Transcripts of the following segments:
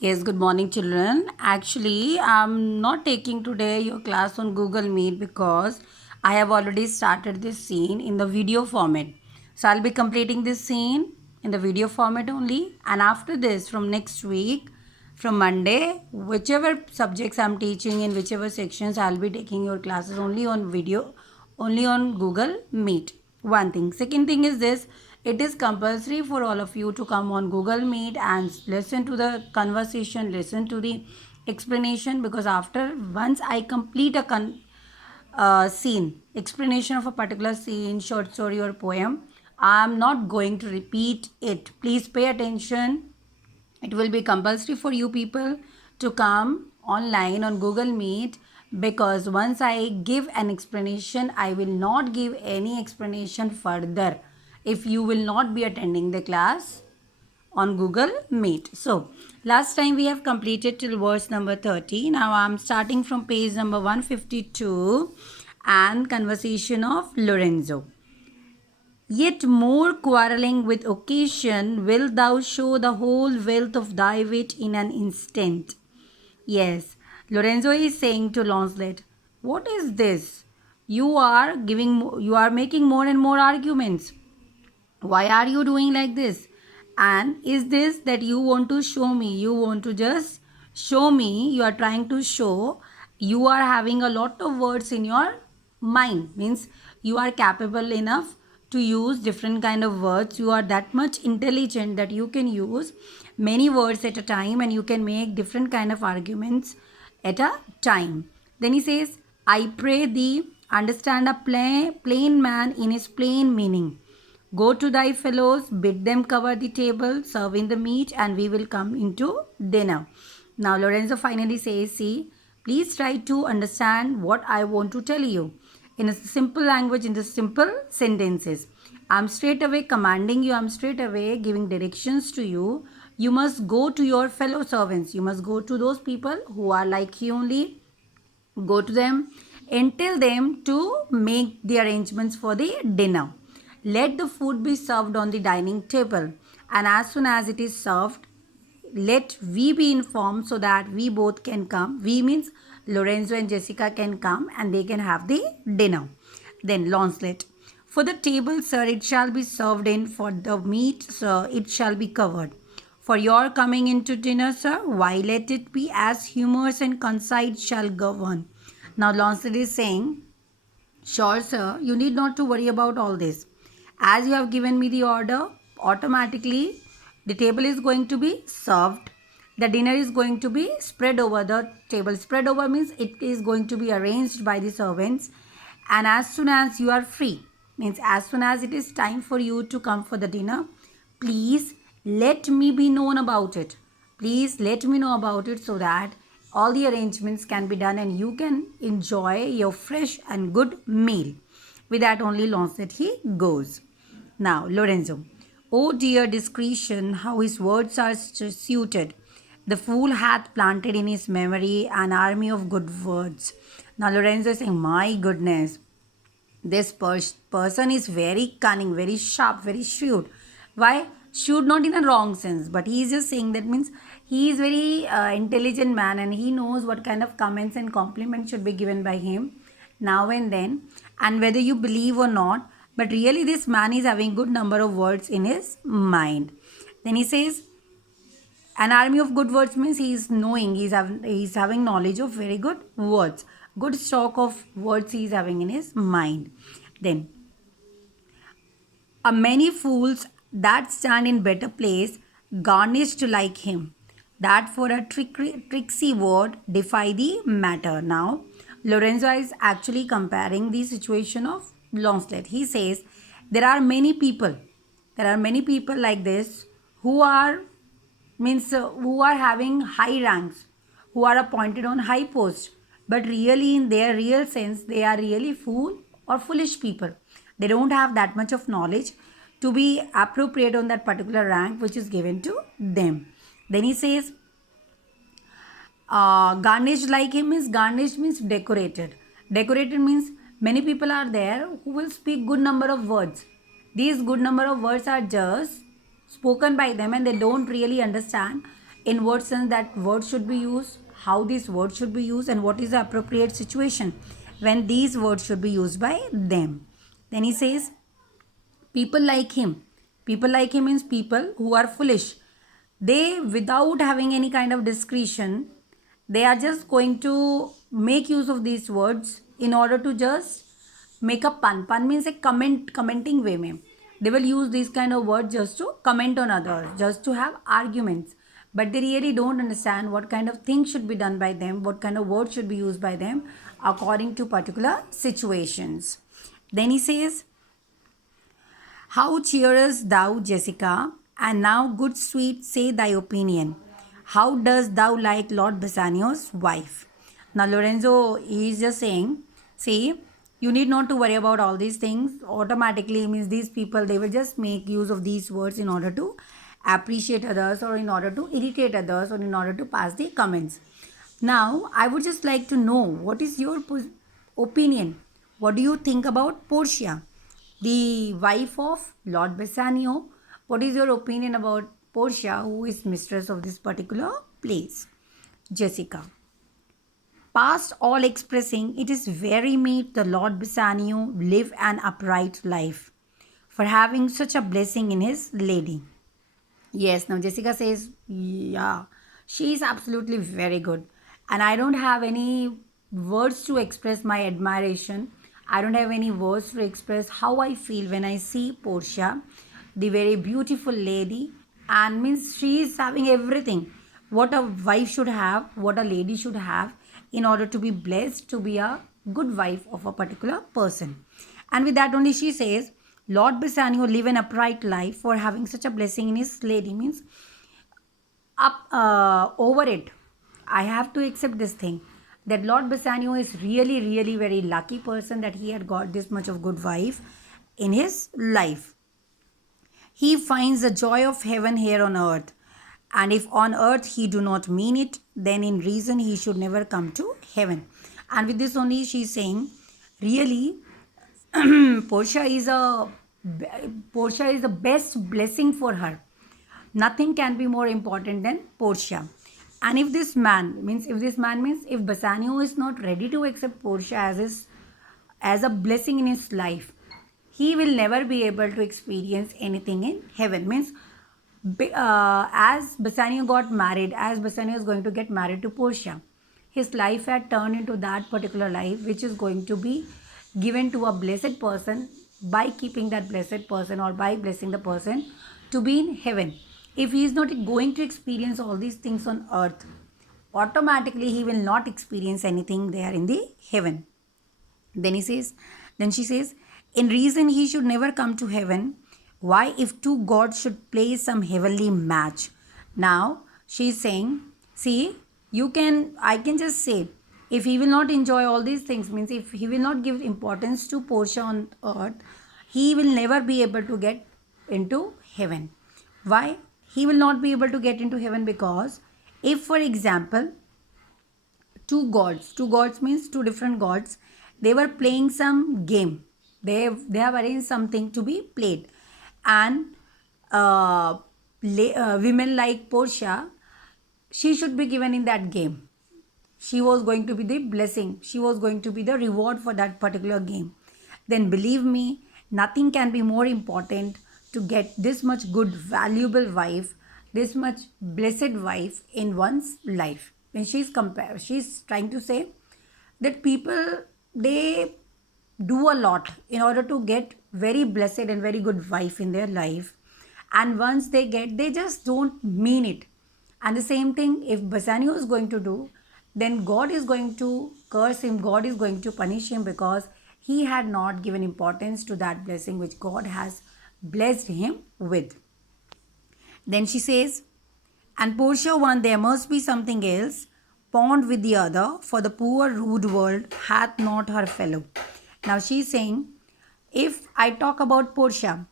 Yes, good morning, children. Actually, I'm not taking today your class on Google Meet because I have already started this scene in the video format. So I'll be completing this scene in the video format only. And after this, from next week, from Monday, whichever subjects I'm teaching in whichever sections, I'll be taking your classes only on video, only on Google Meet. One thing. Second thing is this, it is compulsory for all of you to come on Google Meet and listen to the conversation, listen to the explanation, because after once I complete a scene, explanation of a particular scene, short story or poem, I am not going to repeat it. Please pay attention. It will be compulsory for you people to come online on Google Meet, because once I give an explanation, I will not give any explanation further if you will not be attending the class on Google Meet. So, last time we have completed till verse number 30. Now I am starting from page number 152 and conversation of Lorenzo. Yet more quarrelling with occasion wilt thou show the whole wealth of thy wit in an instant. Yes, Lorenzo is saying to Launcelot, what is this? You are making more and more arguments. Why are you doing like this? And is this that you want to show me? You want to just show me, you are trying to show you are having a lot of words in your mind. Means you are capable enough to use different kind of words. You are that much intelligent that you can use many words at a time and you can make different kind of arguments at a time. Then he says, I pray thee understand a plain man in his plain meaning. Go to thy fellows, bid them cover the table, serve in the meat, and we will come into dinner. Now, Lorenzo finally says, see, please try to understand what I want to tell you in a simple language, in the simple sentences. I'm straight away commanding you, I'm straight away giving directions to you. You must go to your fellow servants, you must go to those people who are like you only. Go to them and tell them to make the arrangements for the dinner. Let the food be served on the dining table, and as soon as it is served, let we be informed so that we both can come. We means Lorenzo and Jessica can come and they can have the dinner. Then Launcelot. For the table, sir, it shall be served in. For the meat, sir, it shall be covered. For your coming into dinner, sir, why let it be as humorous and concise shall govern. Now Launcelot is saying, sure, sir, you need not to worry about all this. As you have given me the order, automatically the table is going to be served. The dinner is going to be spread over the table. Spread over means it is going to be arranged by the servants. And as soon as you are free, means as soon as it is time for you to come for the dinner, please let me be known about it. Please let me know about it so that all the arrangements can be done and you can enjoy your fresh and good meal. With that only Launcelot he goes. Now Lorenzo. Oh dear discretion, how his words are suited. The fool hath planted in his memory an army of good words. Now Lorenzo is saying, my goodness, this person is very cunning, very sharp, very shrewd. Why? Shrewd not in a wrong sense, but he is just saying that means he is very intelligent man and he knows what kind of comments and compliments should be given by him now and then, and whether you believe or not, but really this man is having good number of words in his mind. Then he says, an army of good words means he is knowing, he's having knowledge of very good words, good stock of words he is having in his mind. Then a many fools that stand in better place garnished like him, that for a tricksy word defy the matter. Now Lorenzo is actually comparing the situation of Launcelot. He says there are many people like this who are who are having high ranks, who are appointed on high posts, but really in their real sense they are really fool or foolish people. They don't have that much of knowledge to be appropriate on that particular rank which is given to them. Then he says, garnished like him is, garnished means decorated. Decorated means many people are there who will speak good number of words. These good number of words are just spoken by them and they don't really understand in what sense that word should be used, how this word should be used, and what is the appropriate situation when these words should be used by them. Then he says, people like him. People like him means people who are foolish. They, without having any kind of discretion, they are just going to make use of these words in order to just make a pun. Pun means a commenting way mein. They will use these kind of words just to comment on others, just to have arguments. But they really don't understand what kind of things should be done by them, what kind of words should be used by them according to particular situations. Then he says, how cheerest thou, Jessica? And now, good sweet, say thy opinion. How dost thou like Lord Bassanio's wife? Now, Lorenzo is just saying, see, you need not to worry about all these things. Automatically means these people, they will just make use of these words in order to appreciate others, or in order to irritate others, or in order to pass the comments. Now, I would just like to know, what is your opinion? What do you think about Portia, the wife of Lord Bassanio? What is your opinion about Portia, who is mistress of this particular place? Jessica. Past all expressing, it is very meet the Lord Bassanio live an upright life, for having such a blessing in his lady. Yes, now Jessica says, yeah, she is absolutely very good. And I don't have any words to express my admiration. I don't have any words to express how I feel when I see Portia, the very beautiful lady, and means she is having everything. What a wife should have, what a lady should have in order to be blessed to be a good wife of a particular person. And with that only she says, Lord Bassanio live an upright life, for having such a blessing in his lady, means up over it. I have to accept this thing, that Lord Bassanio is really, really very lucky person that he had got this much of good wife in his life. He finds the joy of heaven here on earth. And if on earth he do not mean it, then in reason he should never come to heaven. And with this only she is saying, really, Portia is the best blessing for her. Nothing can be more important than Portia. And if this man means, if Bassanio is not ready to accept Portia as a blessing in his life, he will never be able to experience anything in heaven. Means as Bassanio got married, as Bassanio is going to get married to Portia, his life had turned into that particular life which is going to be given to a blessed person, by keeping that blessed person or by blessing the person to be in heaven. If he is not going to experience all these things on earth, automatically he will not experience anything there in the heaven. Then she says, in reason he should never come to heaven. Why, if two gods should play some heavenly match? Now she is saying, see, I can just say, if he will not enjoy all these things, means if he will not give importance to Portia on earth, he will never be able to get into heaven. Why? He will not be able to get into heaven because if, for example, two gods means two different gods, they were playing some game. They have arranged something to be played. And women like Portia, she should be given in that game. She was going to be the blessing. She was going to be the reward for that particular game. Then believe me, nothing can be more important to get this much good, valuable wife, this much blessed wife in one's life. When she's trying to say that people, they do a lot in order to get very blessed and very good wife in their life. And once they get, they just don't mean it. And the same thing, if Bassanio is going to do, then God is going to curse him, God is going to punish him because he had not given importance to that blessing which God has blessed him with. Then she says, and Portia one, there must be something else, pond with the other, for the poor rude world hath not her fellow. Now she is saying, if I talk about Portia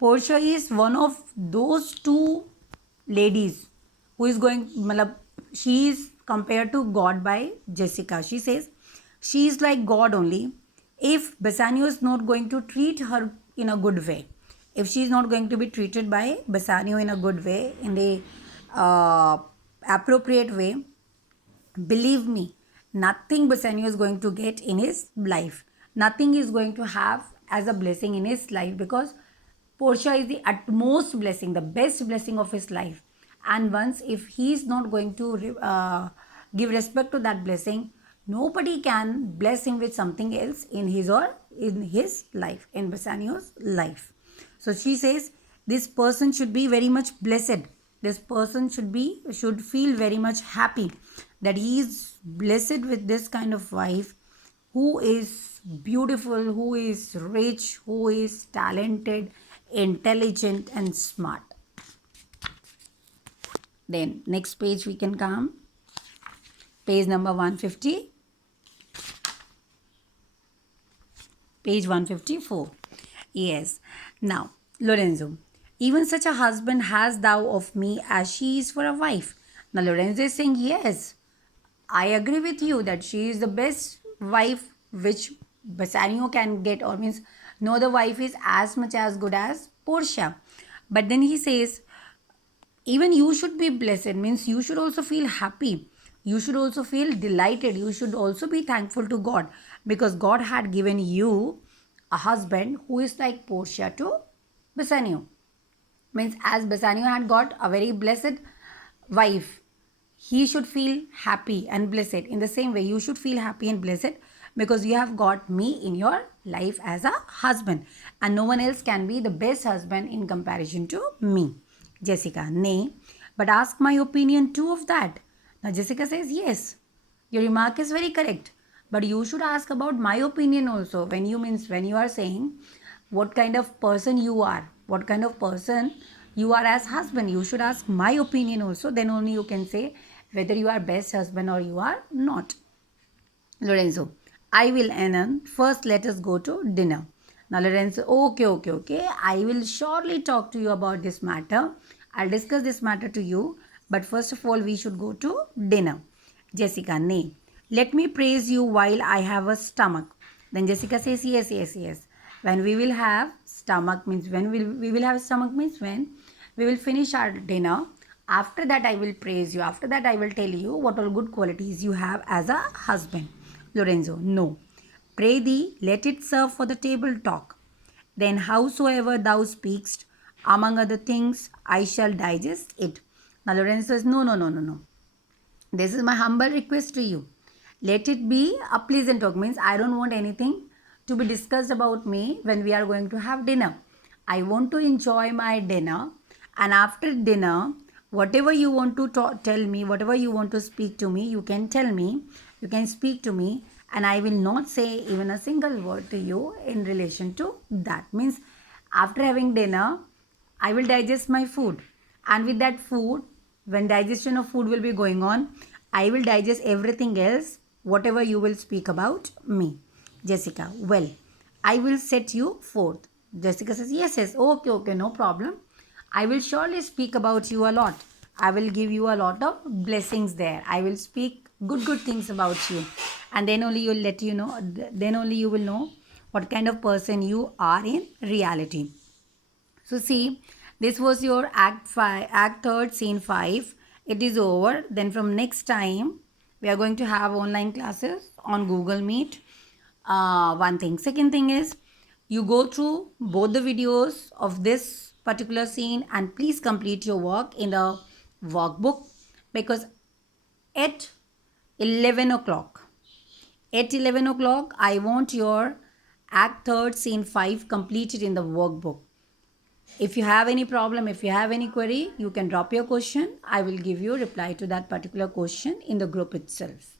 is one of those two ladies who is going, she is compared to God by Jessica. She says, she is like God only. If Bassanio is not going to treat her in a good way, if she is not going to be treated by Bassanio in a good way, in the appropriate way, believe me, nothing Bassanio is going to get in his life. Nothing is going to have as a blessing in his life, because Portia is the utmost blessing, the best blessing of his life. And once if he is not going to give respect to that blessing, nobody can bless him with something else in his or in his life, in Bassanio's life. So she says this person should be very much blessed. This person should feel very much happy that he is blessed with this kind of wife who is beautiful, who is rich, who is talented, intelligent and smart. Then next page we can come. Page number 150. Page 154. Yes. Now, Lorenzo. Even such a husband has thou of me as she is for a wife. Now, Lorenzo is saying, yes, I agree with you that she is the best wife which Bassanio can get, or means no other wife is as much as good as Portia. But then he says, even you should be blessed, means you should also feel happy. You should also feel delighted. You should also be thankful to God, because God had given you a husband who is like Portia to Bassanio. Means as Bassanio had got a very blessed wife, he should feel happy and blessed. In the same way, you should feel happy and blessed because you have got me in your life as a husband, and no one else can be the best husband in comparison to me. Jessica, nay, but ask my opinion too of that. Now Jessica says, yes, your remark is very correct, but you should ask about my opinion also. When you are saying what kind of person you are, what kind of person you are as husband, you should ask my opinion also. Then only you can say whether you are best husband or you are not. Lorenzo, I will, Anand. First, let us go to dinner. Now, Lorenzo, okay. I will surely talk to you about this matter. I'll discuss this matter to you. But first of all, we should go to dinner. Jessica, nay. Let me praise you while I have a stomach. Then Jessica says, yes. When we will have stomach means when we will have stomach means when we will finish our dinner. After that, I will praise you. After that, I will tell you what all good qualities you have as a husband. Lorenzo, no. Pray thee, let it serve for the table talk. Then howsoever thou speakst, among other things, I shall digest it. Now Lorenzo says, no. This is my humble request to you. Let it be a pleasant talk. Means I don't want anything to be discussed about me when we are going to have dinner. I want to enjoy my dinner, and after dinner, whatever you want to tell me, whatever you want to speak to me, you can tell me, you can speak to me, and I will not say even a single word to you in relation to that. Means after having dinner, I will digest my food, and with that food, when digestion of food will be going on, I will digest everything else, whatever you will speak about me. Jessica, well, I will set you forth. Jessica says, yes, okay, no problem. I will surely speak about you a lot. I will give you a lot of blessings there. I will speak good things about you. And then only then only you will know what kind of person you are in reality. So see, this was your act 3rd, scene 5. It is over. Then from next time, we are going to have online classes on Google Meet. One thing. Second thing is, you go through both the videos of this particular scene and please complete your work in the workbook, because at 11 o'clock, I want your act 3rd, scene 5 completed in the workbook. If you have any problem, if you have any query, you can drop your question. I will give you a reply to that particular question in the group itself.